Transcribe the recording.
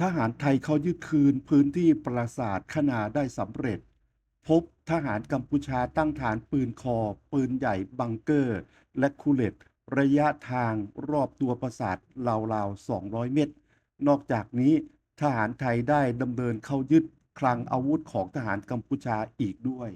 ทหารไทยเขายึดคืนพื้นที่ปราสาทขนาได้สำเร็จ พบทหารกัมพูชาตั้งฐานปืนคอ ปืนใหญ่บังเกอร์ และคูเลตระยะทางรอบตัวปราสาทราวๆ 200 เมตร นอกจากนี้ทหารไทยได้ดำเนินเข้ายึดคลังอาวุธของทหารกัมพูชาอีกด้วย